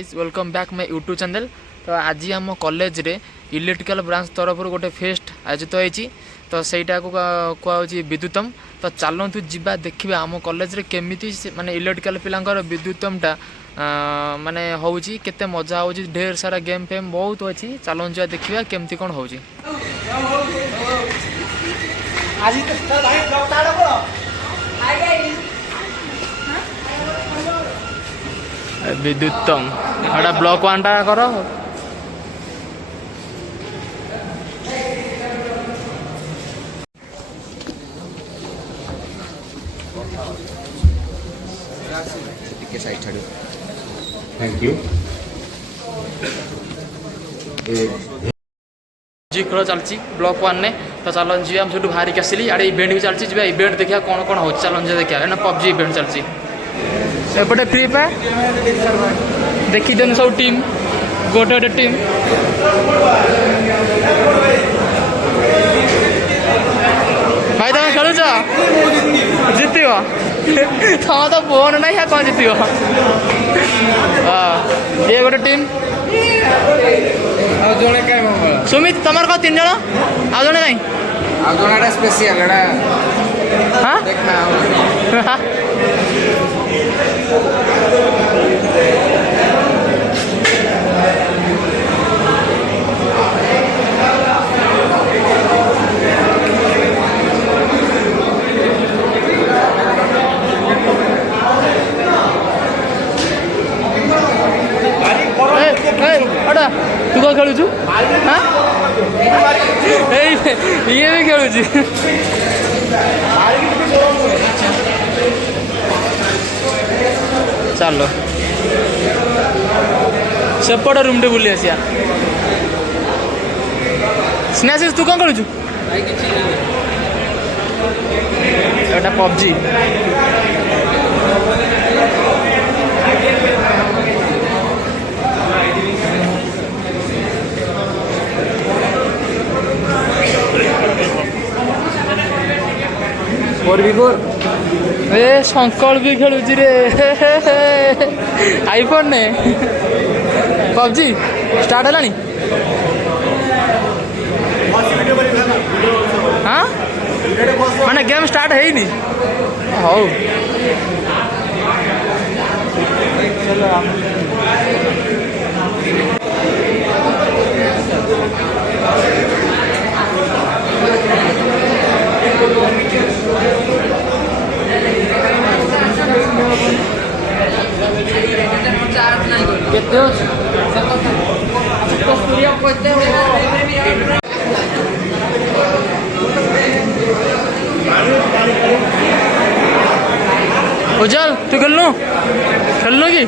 Welcome back my YouTube channel. तो आज आम कॉलेज रे इलेक्ट्रिकल ब्रांच तरफ गोटे फेस्ट आयोजित होती तो सहीटा को कहुच्छी विद्युतम। तो चलतु जीवा देखा आम कॉलेज रे केमिति माने इलेक्ट्रिकल पिलांकर विद्युतमटा माने होउची केते मजा होउची ढेर सारा गेम फेम बहुत अच्छी। चलन जा देखा केमती कौन होउची। विद्युतम एटा ब्लॉक 1 टा कर थैंक यू। जी खेल चलती ब्लॉक 1 ने। तो चलन जी हम सब बाहर की आसिली आड़े इवेंट भी चलती जी इवेंट देखा कौन कौन हो चलन देखा पबजी इवेंट चलती एपटे फ्री फायर देखी देन सब टीम गोटे गोटे टीम भाई तुम खेलुच जित तुम तो फोन ना कौन जित ये गोटे टीम सुमित तुम कौन 3 जन आ जड़े ना स्पेशल हाँ तू क्या खेलु ये भी खेलु चलो सेपट रूम टे बुली आसिया स्नेहाशिष तू कौन खेलु एटा पबजी ए शंकर भी खेलुची रे आईफोन ने पबजी स्टार्ट है हाँ माने गेम स्टार्ट है नहीं हो उजल तू खेल लो कि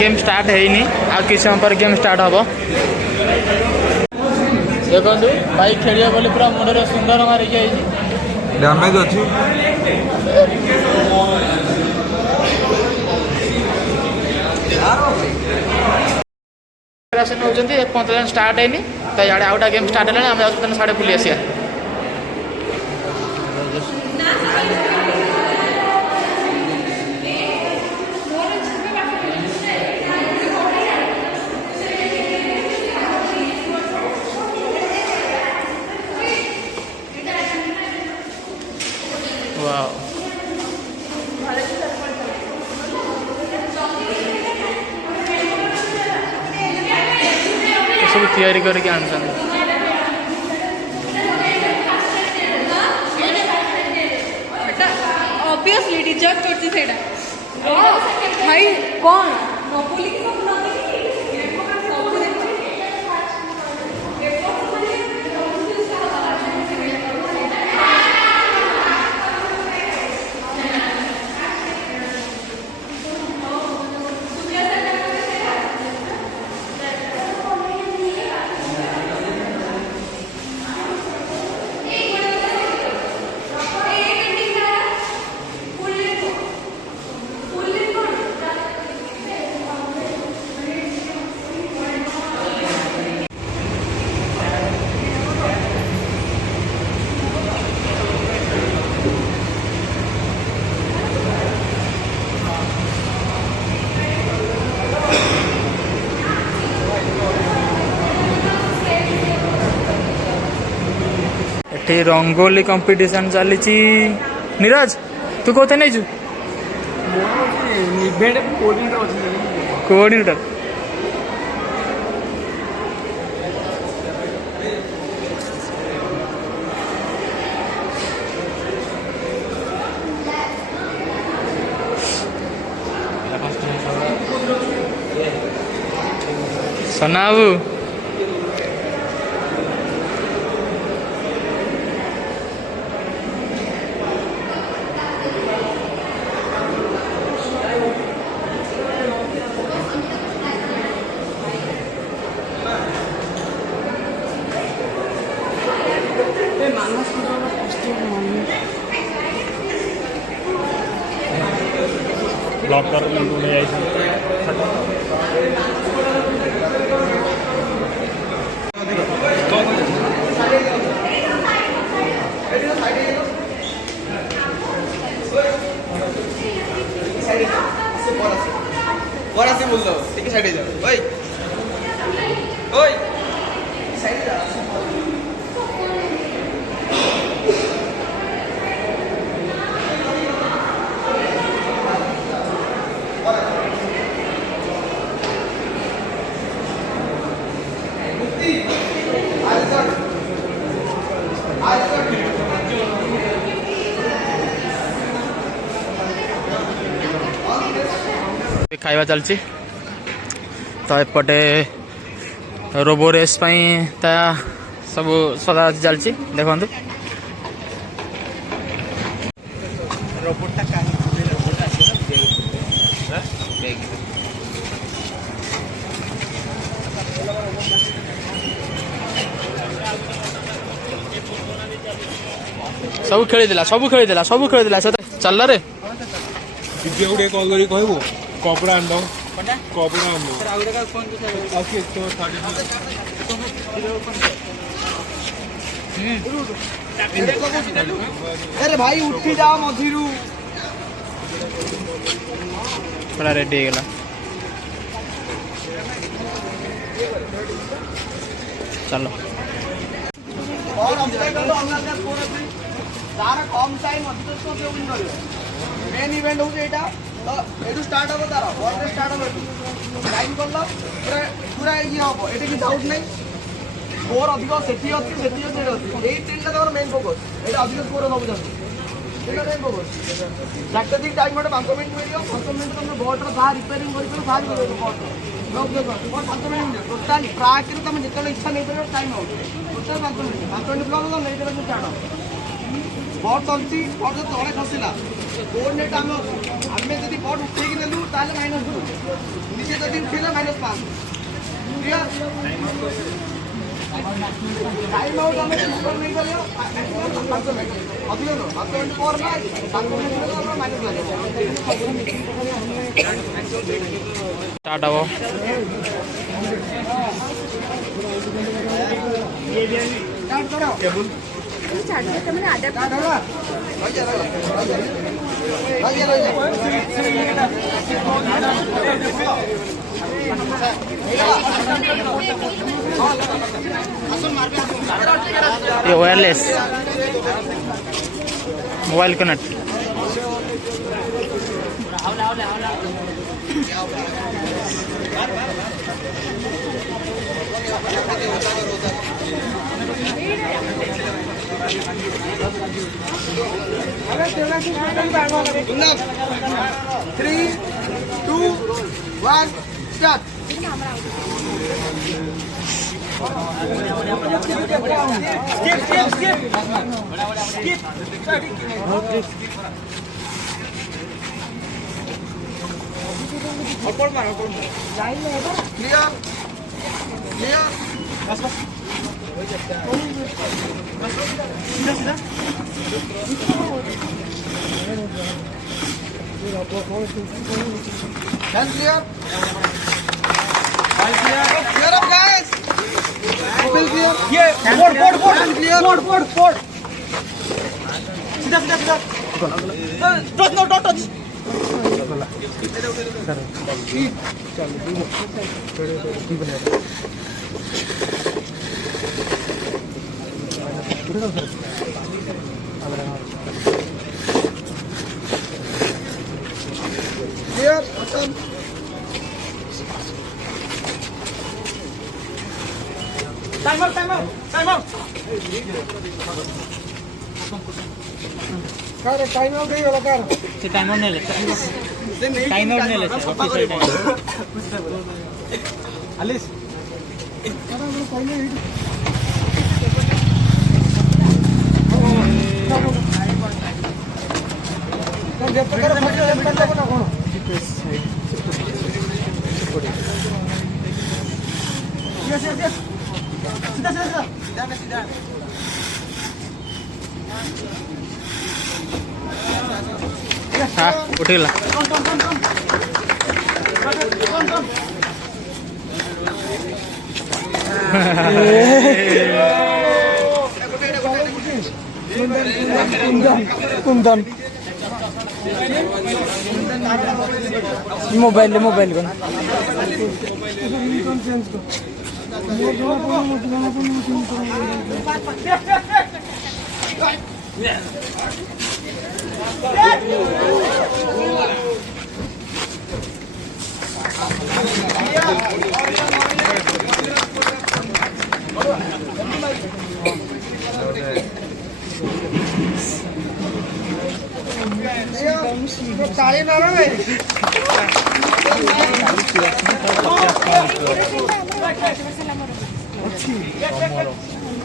गेम स्टार्ट है नहीं आ कि समय पर गेम स्टार्ट हम देखो भाई खेलिया बोले पूरा मुंडे सुंदर मार डैमेज अच्छी पर्यटन स्टार्ट है तो इे आउटा गेम स्टार्ट है आम साढ़े बुली आसिया सब तैयारी करके आन ऑब्वियसली डिजर्व करती सेटा भाई कौन नोपोली की सब एठी रंगोली कंपटीशन चली। नीरज तू कहते नहीं छु कोऑर्डिनेटर सोना बाबू ब्लॉक कर বড় আছে বললো ঠিক সাইডে যাও ওই ওই সাইডে যাও खाइबा चलची तो एपटे रोबो रेस ता सब सदा चलची देखो सब खेलीदेला सब खेलीदेला सब खेलीदेला चल रे दिव्या गुड़े कॉल करी कहबो कपड़ा आन दो कपड़ा आन दो ओके तो 30 अरे भाई उठी जाओ मधुरू पूरा रेडी हो गला चलो और ऑब्स्टेकल तो हमरा का पूरा सारा कम टाइम अधिक तो विन करियो मेन इवेंट हो एटा तो एटू स्टार्ट हो तारा और स्टार्ट हो टाइम करलो पूरा पूरा ये हो एटा की डाउट नहीं स्कोर अधिक सेठी अछि सेठी अछि एई तीनटा तोर मेन फोकस एटा अधिक स्कोर हो जल्दी एटा मेन फोकस स्ट्रैटेजिक टाइम मटे 5 मिनिट मिलियो 5 मिनिट तुम बोट रो बाहर रिपेयरिंग करि करि बाहर करियो बोट लोग देखो और 5 मिनिट टोटल ट्रैक रे तुम जितने इच्छा नहीं करियो टाइम हो टोटल 5 मिनिट ब्लॉक तो नहीं देबे स्टार्ट हो बॉट चलती बॉट जो तळे खसिला कोऑर्डिनेट आम आमे जदी बॉट उठेकी नेलु ताले -2 नीचे जदी उठेला -5 क्लियर टाइम आउट हमें ऊपर नहीं करियो 5 मिनट अभी नो 5 मिनट और ना 5 मिनट में तो माइनस लगेगा स्टार्ट हो स्टार्ट करो टेबल स्टार्ट करते मैंने आधा स्टार्ट होगा ये wireless mobile connect Enough. 3, 2, 1, start. Skip. Clear. Hands clear. Clear up, guys. Mobile clear. Board. Hand clear. Board. सीधा. Don't touch. Clear? Awesome. Time out, time out, time out. Called time out नहीं होला car से time out नहीं लेता time out नहीं लेता आलिस हाँ उठेगा कुंदन मोबाइल मोबाइल कौन ताली मारो भाई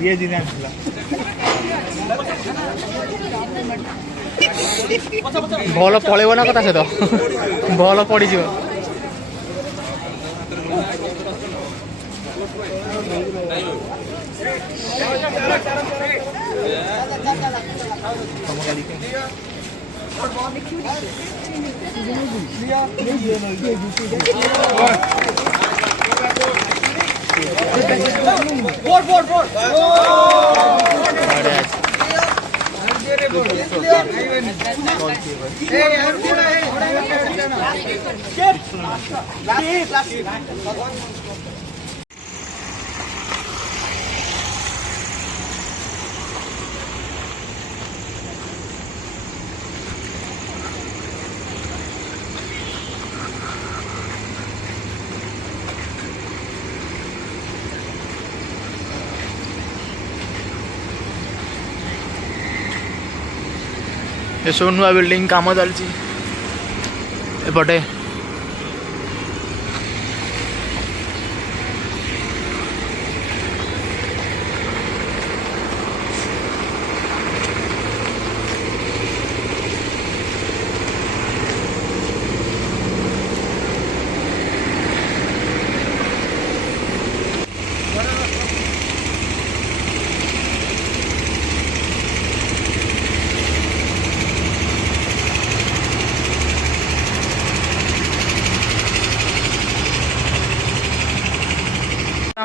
ये दिन आला ଭଲ ପଳେଇବ ନା କଥା ସହିତ ଭଲ ପଡ଼ିଯିବ ये सब नुआ बिल्डिंग काम चलती एपटे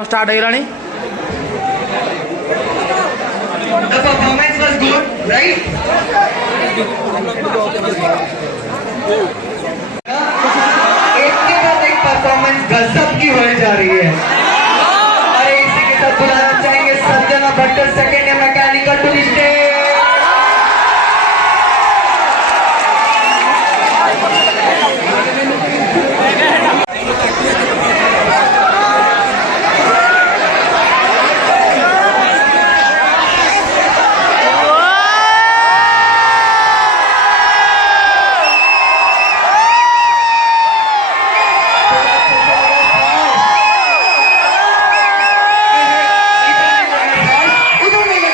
स्टार्ट हो गलानी The performance was good, right? एक के बाद एक परफॉर्मेंस गजब की होने जा रही है। अरे इसी के साथ बुलाना चाहेंगे Sanjana Bhattar second mechanical to the stage. उधर नहीं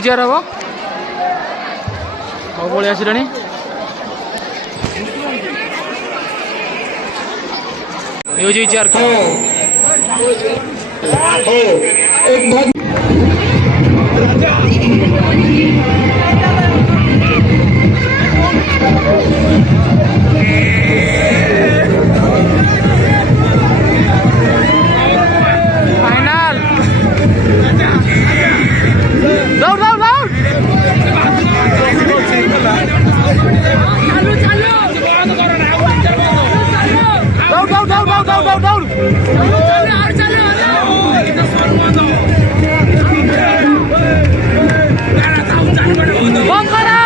चेयर हम सब पलि आस चेयर फाइनल दौड़ दौड़ दौड़ दौड़ दौड़ दौड़ दौड़ दौड़ बंद करो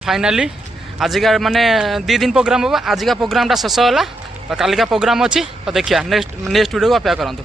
फाइनाली आजिका माने 2 दिन प्रोग्राम होगा। आजिका प्रोग्रामटा शेष होला तो कालिका प्रोग्राम अच्छी तो देखिए नेक्स्ट वीडियो को अपेक्षा करंतु।